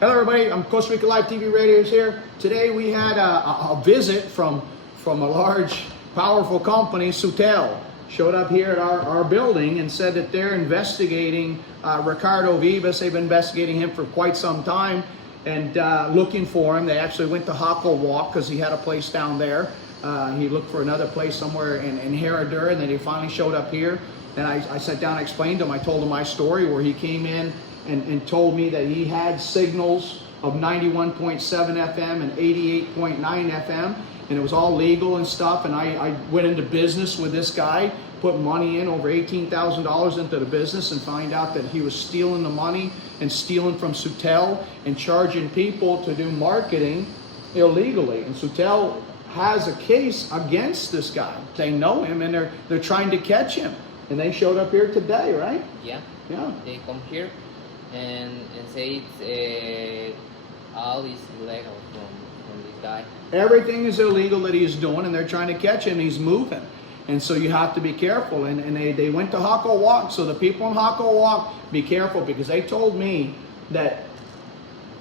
Hello everybody, I'm Costa Rica Live TV Radio here. Today we had a visit from a large, powerful company, Sutel. Showed up here at our building and said that they're investigating Ricardo Vivas. They've been investigating him for quite some time and looking for him. They actually went to Jaco Walk because he had a place down there. He looked for another place somewhere in Herradura, and then he finally showed up here. And I sat down and explained to him, I told him my story where he came in and told me that he had signals of 91.7 FM and 88.9 FM, and it was all legal and stuff. And I went into business with this guy, put money in, over $18,000 into the business, and find out that he was stealing the money and stealing from Sutel and charging people to do marketing illegally. And Sutel has a case against this guy. They know him and they're trying to catch him. And they showed up here today, right? Yeah. Yeah. They come here and say it's all is illegal from this guy. Everything is illegal that he's doing, and they're trying to catch him. He's moving. And so you have to be careful. And they went to Jaco Walk. So the people in Jaco Walk, be careful, because they told me that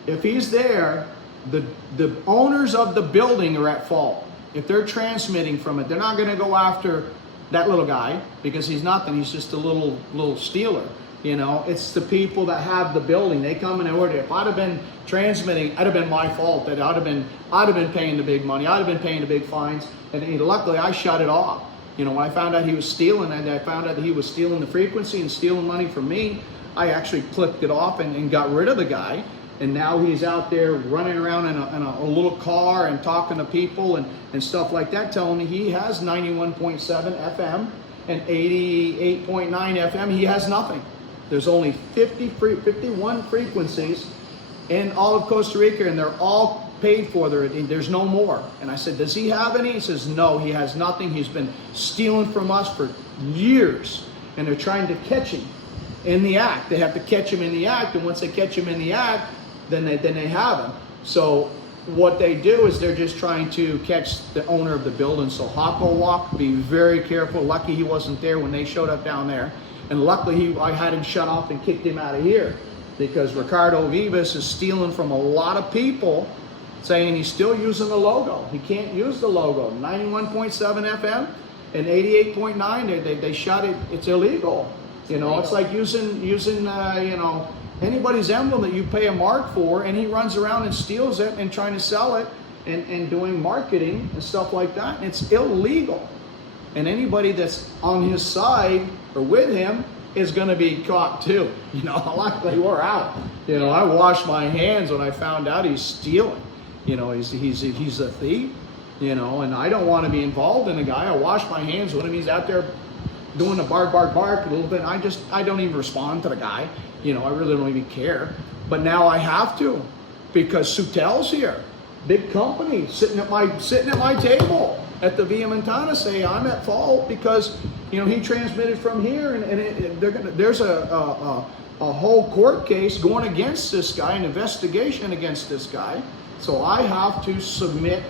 if he's there, the owners of the building are at fault. If they're transmitting from it, they're not going to go after that little guy because he's nothing. He's just a little stealer. You know, it's the people that have the building. They come in and order. If I'd have been transmitting, I'd have been my fault. That I'd have been paying the big money. I'd have been paying the big fines. And luckily, I shut it off. You know, when I found out he was stealing, and I found out that he was stealing the frequency and stealing money from me, I actually clicked it off and got rid of the guy. And now he's out there running around in a little car and talking to people and stuff like that, telling me he has 91.7 FM and 88.9 FM. He has nothing. There's only 51 frequencies in all of Costa Rica, and they're all paid for. There's no more. And I said, does he have any? He says, no, he has nothing. He's been stealing from us for years, and they're trying to catch him in the act. They have to catch him in the act, and once they catch him in the act, then they have him. So what they do is they're just trying to catch the owner of the building. So Jaco Walk, be very careful. Lucky he wasn't there when they showed up down there. And luckily I had him shut off and kicked him out of here, because Ricardo Vivas is stealing from a lot of people, saying he's still using the logo. He can't use the logo. 91.7 FM and 88.9, they shut it. It's illegal. You know, it's like using you know, anybody's emblem that you pay a mark for, and he runs around and steals it and trying to sell it and doing marketing and stuff like that. And it's illegal. And anybody that's on his side or with him is going to be caught too. You know, luckily we're out. You know, I washed my hands when I found out he's stealing. You know, he's a thief. You know, and I don't want to be involved in the guy. I wash my hands with him. He's out there doing the bark a little bit. I don't even respond to the guy. You know, I really don't even care. But now I have to, because Sutel's here, big company, sitting at my table at the Via Montana, say I'm at fault because, you know, he transmitted from here, and there's a whole court case going against this guy, an investigation against this guy. So I have to submit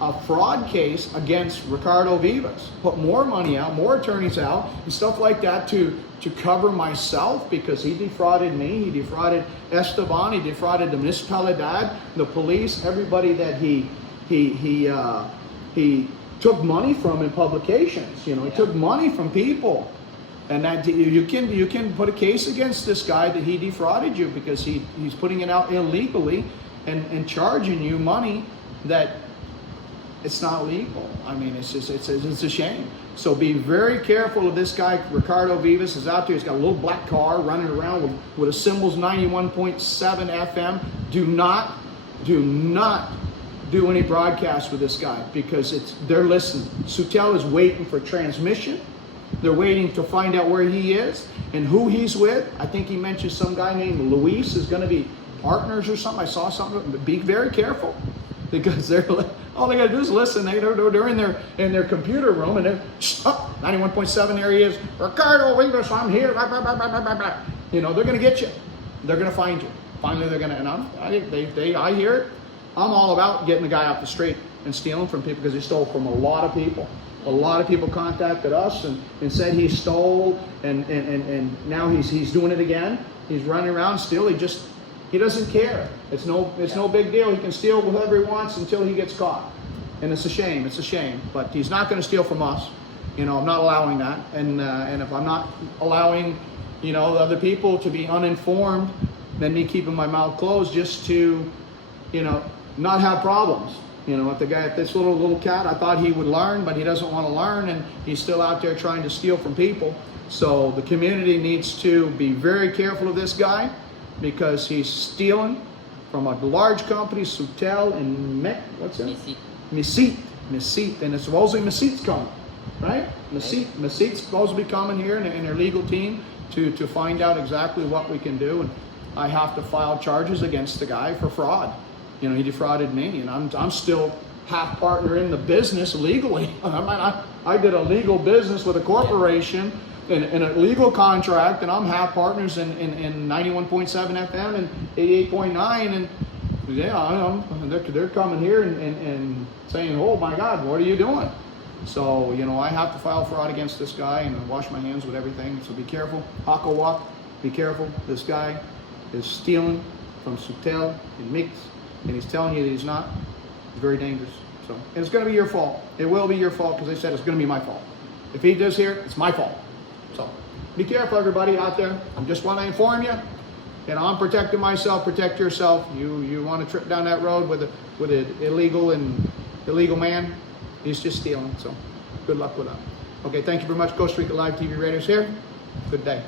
a fraud case against Ricardo Vivas, put more money out, more attorneys out, and stuff like that to cover myself, because he defrauded me, he defrauded Esteban, he defrauded the municipalidad, the police, everybody that he took money from in publications. You know, he took money from people, and that you can put a case against this guy that he defrauded you, because he's putting it out illegally and charging you money that it's not legal. I mean, it's a shame. So be very careful of this guy. Ricardo Vivas is out there. He's got a little black car running around with a symbols 91.7 FM. Do not do any broadcasts with this guy, because they're listening. Sutel is waiting for transmission. They're waiting to find out where he is and who he's with. I think he mentioned some guy named Luis is going to be partners or something. I saw something. Be very careful, because all they got to do is listen. They're in their computer room, and they're 91.7. There he is. Ricardo Vivas, I'm here. You know, they're going to get you. They're going to find you. Finally, they're going to. And I hear it. I'm all about getting the guy off the street and stealing from people, because he stole from a lot of people. A lot of people contacted us and said he stole, and now he's doing it again. He's running around still. He just He doesn't care. It's no big deal. He can steal whatever he wants until he gets caught. And it's a shame. It's a shame. But he's not going to steal from us. You know, I'm not allowing that. And if I'm not allowing, you know, the other people to be uninformed, then me keeping my mouth closed just to, you know, not have problems. You know, if this little cat, I thought he would learn, but he doesn't want to learn, and he's still out there trying to steal from people. So the community needs to be very careful of this guy, because he's stealing from a large company, Sutel and what's it? Mesite, and it's supposedly Mesite's coming, right? Mesite's supposed to be coming here in their legal team to find out exactly what we can do, and I have to file charges against the guy for fraud. You know, he defrauded me, and I'm still half partner in the business legally. I did a legal business with a corporation in a legal contract, and I'm half partners in 91.7 FM and 88.9, and yeah, they're coming here and saying, oh my God, what are you doing? So, you know, I have to file fraud against this guy and wash my hands with everything. So be careful. Hako Walk, be careful. This guy is stealing from Sutel and Mix, and he's telling you that he's not. It's very dangerous. So, and it's going to be your fault. It will be your fault, because they said it's going to be my fault. If he does here, it's my fault. So be careful, everybody out there. I just want to inform you. You know, I'm protecting myself. Protect yourself. You want to trip down that road with an illegal man? He's just stealing. So good luck with that. Okay, thank you very much. Costa Rica Live TV Raiders here. Good day.